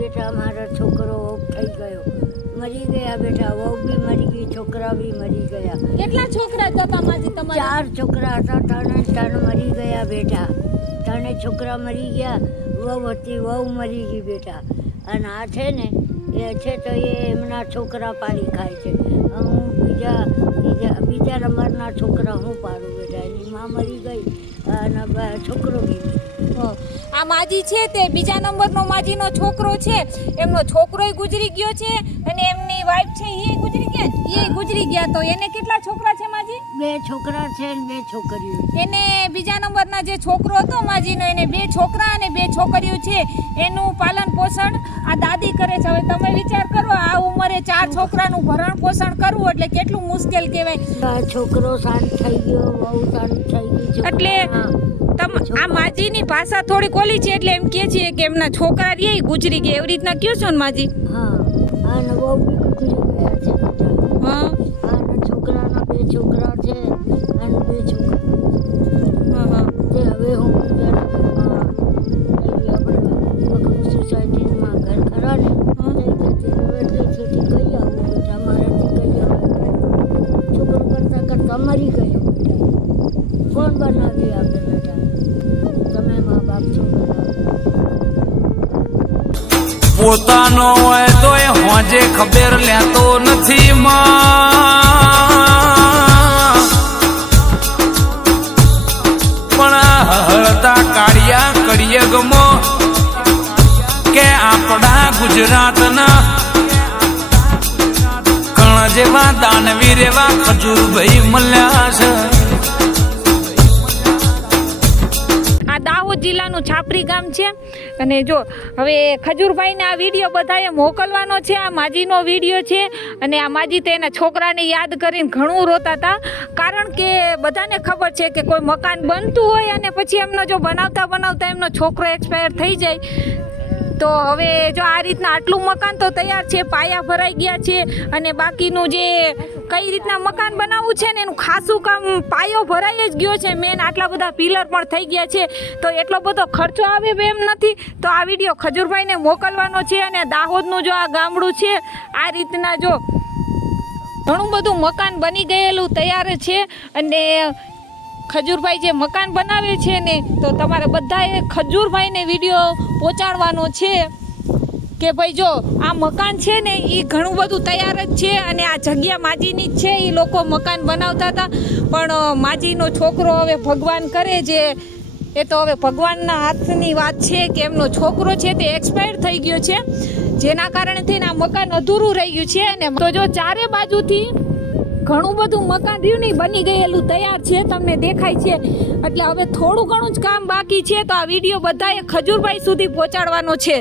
बेटा मारा छोकरो થઈ ગયો મરી ગયા બેટા વહુ બી મરી ગઈ છોકરા બી મરી ગયા કેટલા છોકરા હતા માજી તમારા 4 છોકરા હતા ત્રણ મરી ગયા બેટા 3 છોકરા મરી ગયા વહુ હતી વહુ મરી ગઈ બેટા અને આ છે ને એ છે તો એ એમના છોકરા પાડી ખાય છે હું બીજા નંબરના છોકરા હું પાડું બેટા એની માં મરી ગઈ અને છોકરો બી આ માજી છે તે બીજા નંબરનો માજીનો છોકરો છે એમનો છોકરોય ગુજરી ગયો છે અને એમની વાઈફ છે એ ગુજરી ગયા તો એને કેટલા છોકરા છે માજી 2 છોકરા છે અને 2 છોકરીઓ એને બીજા નંબરના જે છોકરો હતો માજીનો એને 2 છોકરા અને 2 છોકરીઓ છે એનું પાલન પોષણ આ દાદી કરે છે હવે તમે વિચાર કરો આ ઉંમરે 4 છોકરાનું ભરણ પોષણ કરવું એટલે કેટલું મુશ્કેલ કહેવાય છોકરો શાંત થઈ ગયો બહુ શાંત થઈ ગઈ એટલે આ માજીની ભાષા થોડી કોલી છે એટલે એમ કહે છે કે એમના છોકરા રે ગુજરી ગયા એવી રીતના કહો છો ને માજી હા અને બહુ બી ગુજરી ગયા છે હા અને છોકરાના 2 છોકરા છે અને 2 છોકરા હા તે હવે હું આપણે સોસાયટીમાં ઘર ખરા ને એટલેથી કહી આવું બેટા મારાથી કહી આવું છોકરો કરતા મરી ગયો બેટા કોણ બનાવી આપે બેટા તમે મા બાપ છો પોતાનો હોય તો એ હોજે ખબર લેતો નથી પણ હળતા કાળિયા કડીએ ગમો કે આપણા ગુજરાતના કણ જેવા દાનવીર એવા ખજૂરભાઈ મળ્યા છે દાહોદ જિલ્લાનું છાપરી ગામ છે અને જો હવે ખજૂરભાઈને આ વિડીયો બધાએ મોકલવાનો છે આ માજીનો વિડીયો છે અને આ માજી તેના છોકરાને યાદ કરીને ઘણું રોતા હતા કારણ કે બધાને ખબર છે કે કોઈ મકાન બનતું હોય અને પછી એમનો જો બનાવતા એમનો છોકરો એક્સપાયર થઈ જાય તો હવે જો આ રીતના આટલું મકાન તો તૈયાર છે પાયા ભરાઈ ગયા છે અને બાકીનું જે કઈ રીતના મકાન બનાવવું છે ને એનું ખાસું કામ પાયો ભરાઈ જ ગયો છે મેન આટલા બધા પિલર પણ થઈ ગયા છે તો એટલો બધો ખર્ચો આવે એમ નથી તો આ વિડીયો ખજૂરભાઈને મોકલવાનો છે અને દાહોદનું જો આ ગામડું છે આ રીતના જો ઘણું બધું મકાન બની ગયેલું તૈયાર છે અને ખજૂરભાઈ જે મકાન બનાવે છે ને તો તમારે બધાએ ખજૂરભાઈને વિડીયો પહોંચાડવાનો છે કે ભાઈ જો આ મકાન છે ને એ ઘણું બધું તૈયાર જ છે અને આ જગ્યા માજીની જ છે એ લોકો મકાન બનાવતા હતા પણ માજીનો છોકરો હવે ભગવાન કરે જે એ તો હવે ભગવાનના હાથની વાત છે કે એમનો છોકરો છે તે એક્સપાયર થઈ ગયો છે જેના કારણે થઈને આ મકાન અધૂરું રહી ગયું છે અને તો જો ચારે બાજુથી ઘણું બધું મકાન રહ્યું નહીં બની ગયેલું તૈયાર છે તમને દેખાય છે એટલે હવે થોડું ઘણું જ કામ બાકી છે તો આ વિડીયો બધાએ ખજૂરભાઈ સુધી પહોંચાડવાનો છે